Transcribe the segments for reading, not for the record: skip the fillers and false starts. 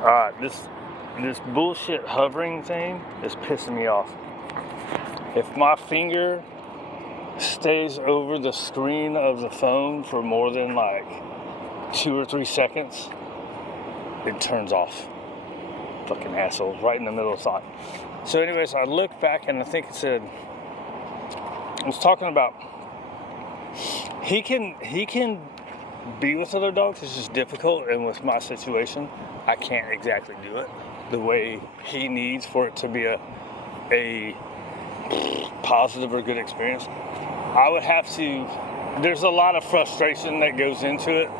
Alright, this bullshit hovering thing is pissing me off. If my finger stays over the screen of the phone for more than like 2 or 3 seconds, it turns off. Fucking asshole, right in the middle of the thought. So anyways, I looked back and I think it said, I was talking about he can be with other dogs. It's just difficult, and with my situation, I can't exactly do it the way he needs for it to be a positive or good experience. I would have to, there's a lot of frustration that goes into it.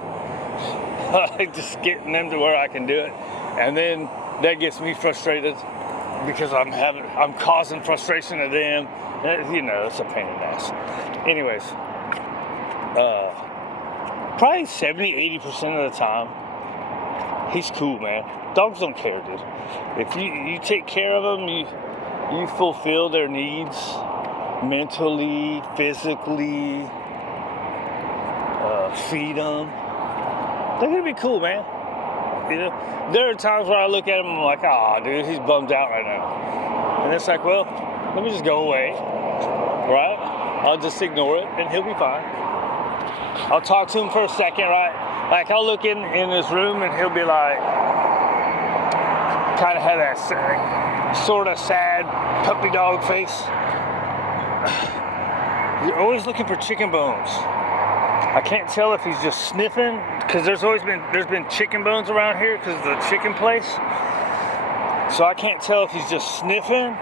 Like just getting them to where I can do it. And then that gets me frustrated because I'm causing frustration to them. You know, it's a pain in the ass. Anyways, probably 70-80% of the time, he's cool, man. Dogs don't care, dude. If you take care of them, you fulfill their needs mentally, physically, feed them, they're gonna be cool, man. You know, there are times where I look at him and I'm like, ah, dude, he's bummed out right now. And it's like, well, let me just go away, right? I'll just ignore it and he'll be fine. I'll talk to him for a second, right? Like I'll look in his room and he'll be like, kind of have that sort of sad puppy dog face. You're always looking for chicken bones. I can't tell if he's just sniffing, because there's been chicken bones around here because of the chicken place. So I can't tell if he's just sniffing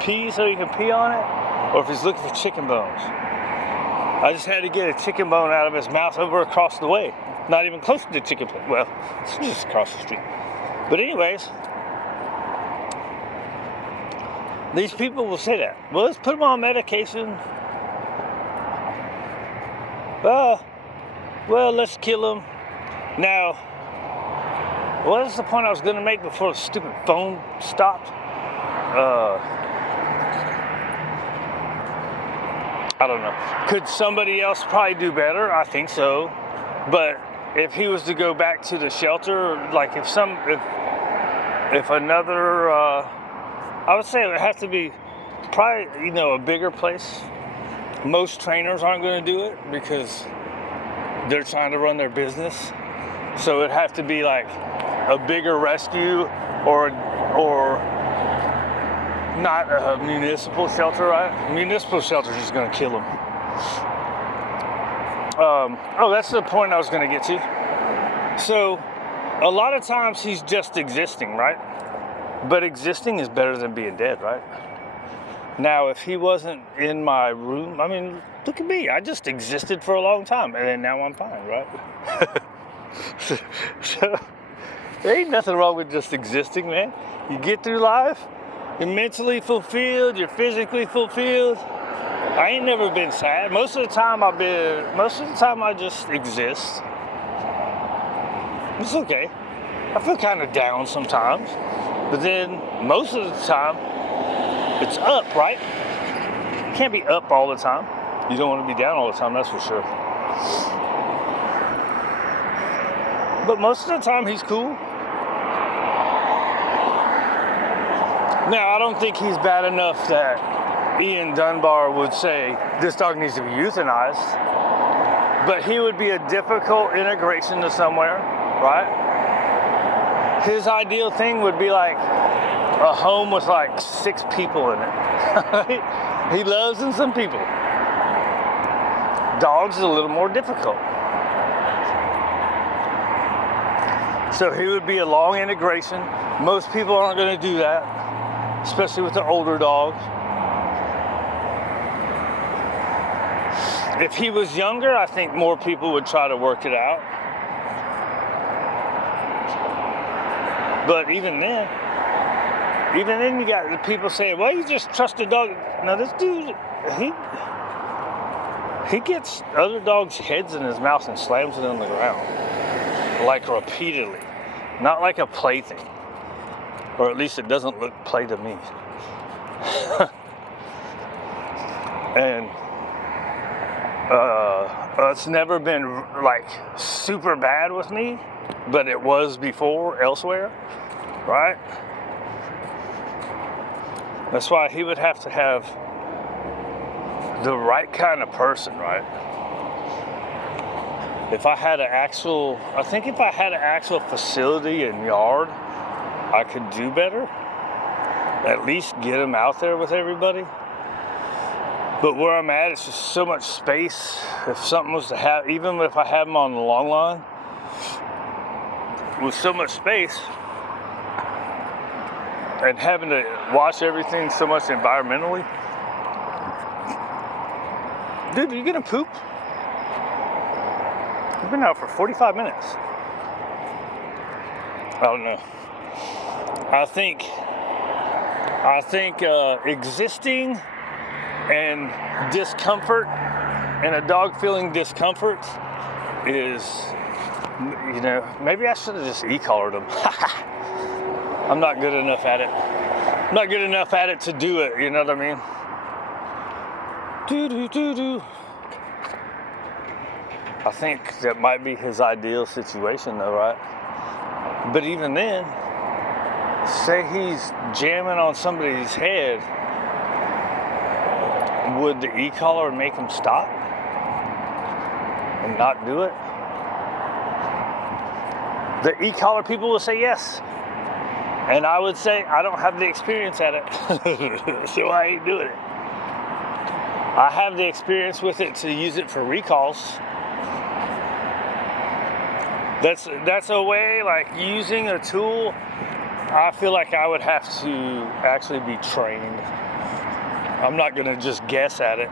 pee so he can pee on it, or if he's looking for chicken bones. I just had to get a chicken bone out of his mouth over across the way. Not even close to the chicken place. Well, it's just across the street. But anyways, these people will say that. Well, let's put him on medication. Well, let's kill him. Now, what is the point I was going to make before the stupid phone stopped? I don't know. Could somebody else probably do better? I think so. But if he was to go back to the shelter, like if another, I would say it would have to be probably, a bigger place. Most trainers aren't going to do it because they're trying to run their business. So it'd have to be like a bigger rescue or not a municipal shelter, right? Municipal shelter's just going to kill them. That's the point I was going to get to. So a lot of times he's just existing, right? But existing is better than being dead, right? Now, if he wasn't in my room, I mean, look at me. I just existed for a long time, and then now I'm fine, right? So, there ain't nothing wrong with just existing, man. You get through life, you're mentally fulfilled, you're physically fulfilled. I ain't never been sad. Most of the time I just exist. It's okay. I feel kind of down sometimes, but then most of the time, it's up, right? You can't be up all the time. You don't want to be down all the time, that's for sure. But most of the time, he's cool. Now, I don't think he's bad enough that Ian Dunbar would say, this dog needs to be euthanized. But he would be a difficult integration to somewhere, right? His ideal thing would be like a home with like 6 people in it. He loves in some people. Dogs is a little more difficult. So he would be a long integration. Most people aren't going to do that, especially with the older dogs. If he was younger, I think more people would try to work it out. But even then you got the people saying, well, you just trust the dog. Now this dude, he gets other dogs' heads in his mouth and slams it on the ground. Like repeatedly. Not like a plaything. Or at least it doesn't look play to me. And It's never been like super bad with me, but it was before elsewhere, right? That's why he would have to have the right kind of person, right? If I had an actual facility and yard, I could do better. At least get him out there with everybody. But where I'm at, it's just so much space. If something was to happen, even if I have them on the long line, with so much space and having to watch everything so much environmentally. Dude, are you gonna poop? I've been out for 45 minutes. I don't know. I think existing and discomfort and a dog feeling discomfort is, maybe I should have just e-collared him. I'm not good enough at it. I'm not good enough at it to do it, you know what I mean? Do. I think that might be his ideal situation though, right? But even then, say he's jamming on somebody's head, would the e-collar make him stop and not do it? The e-collar people will say yes. And I would say, I don't have the experience at it, so I ain't doing it. I have the experience with it to use it for recalls. That's a way, like using a tool, I feel like I would have to actually be trained. I'm not gonna just guess at it.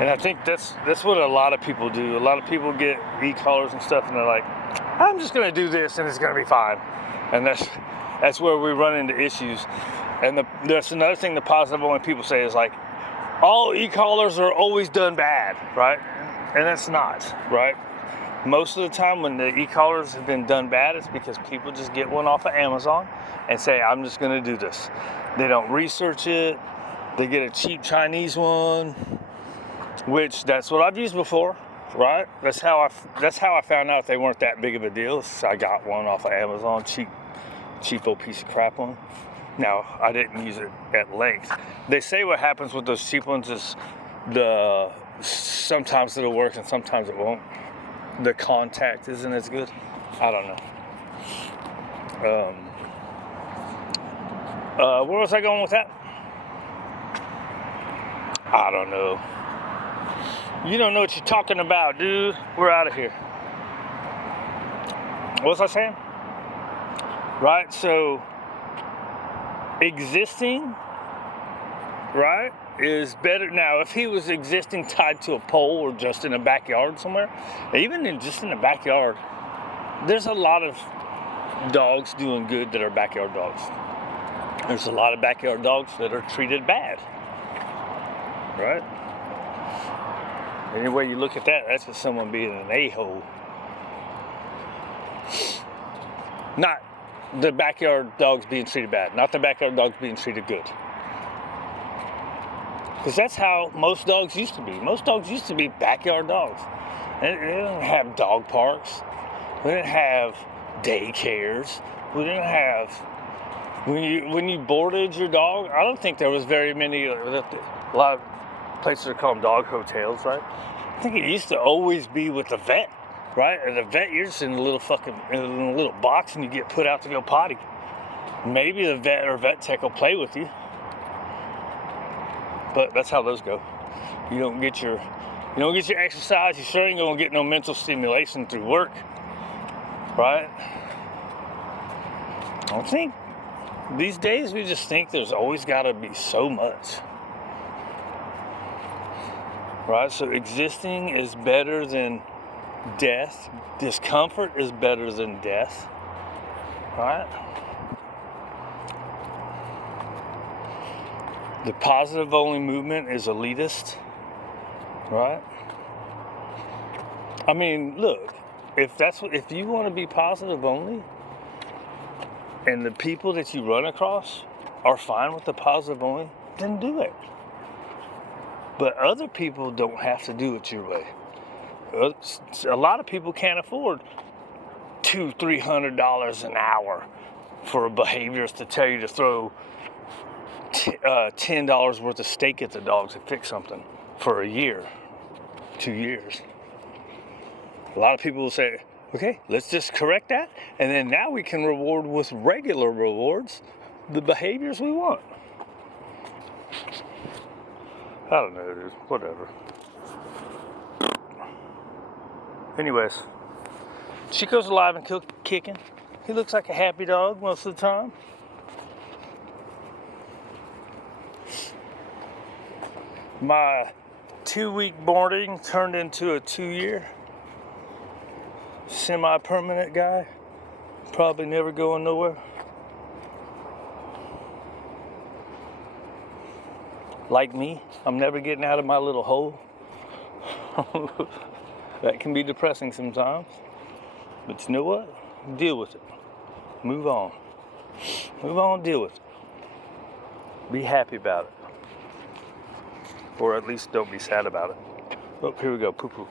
And I think that's what a lot of people do. A lot of people get e-collars and stuff and they're like, I'm just gonna do this and it's gonna be fine. And that's where we run into issues. And there's another thing, the positive one people say is like, all e-collars are always done bad, right? And that's not, right? Most of the time when the e-collars have been done bad, it's because people just get one off of Amazon and say, I'm just gonna do this. They don't research it. They get a cheap Chinese one, which that's what I've used before, right? That's how I found out they weren't that big of a deal. So I got one off of Amazon, cheapo piece of crap one. Now, I didn't use it at length. They say what happens with those cheap ones is sometimes it'll work and sometimes it won't. The contact isn't as good. I don't know. Where was I going with that? I don't know. You don't know what you're talking about, dude. We're out of here. What was I saying? Right, so existing, right, is better. Now, if he was existing tied to a pole or just in a backyard somewhere, even just in the backyard, there's a lot of dogs doing good that are backyard dogs. There's a lot of backyard dogs that are treated bad, right? Any way you look at that, that's just someone being an a-hole. Not the backyard dogs being treated bad, not the backyard dogs being treated good. Because that's how most dogs used to be. Most dogs used to be backyard dogs. They didn't have dog parks. We didn't have daycares. We didn't have, when you boarded your dog, I don't think there was very many, a lot of places are called dog hotels, right? I think it used to always be with the vet, right? And the vet, you're just in a little box and you get put out to go potty. Maybe the vet or vet tech will play with you. But that's how those go. You don't get your exercise, you sure ain't gonna get no mental stimulation through work, right? I think these days we just think there's always gotta be so much. Right? So existing is better than death. Discomfort is better than death. Right? The positive only movement is elitist. Right? I mean, look, if you want to be positive only and the people that you run across are fine with the positive only, then do it. But other people don't have to do it your way. A lot of people can't afford $200-300 an hour for a behaviorist to tell you to throw $10 worth of steak at the dogs and fix something for a year, 2 years. A lot of people will say, okay, let's just correct that, and then now we can reward with regular rewards the behaviors we want. I don't know, dude. Whatever. Anyways, Chico's alive and kicking. He looks like a happy dog most of the time. My 2-week boarding turned into a 2-year. Semi-permanent guy. Probably never going nowhere. Like me, I'm never getting out of my little hole. That can be depressing sometimes. But you know what? Deal with it. Move on. Move on, deal with it. Be happy about it. Or at least don't be sad about it. Oh, here we go, poo-poo.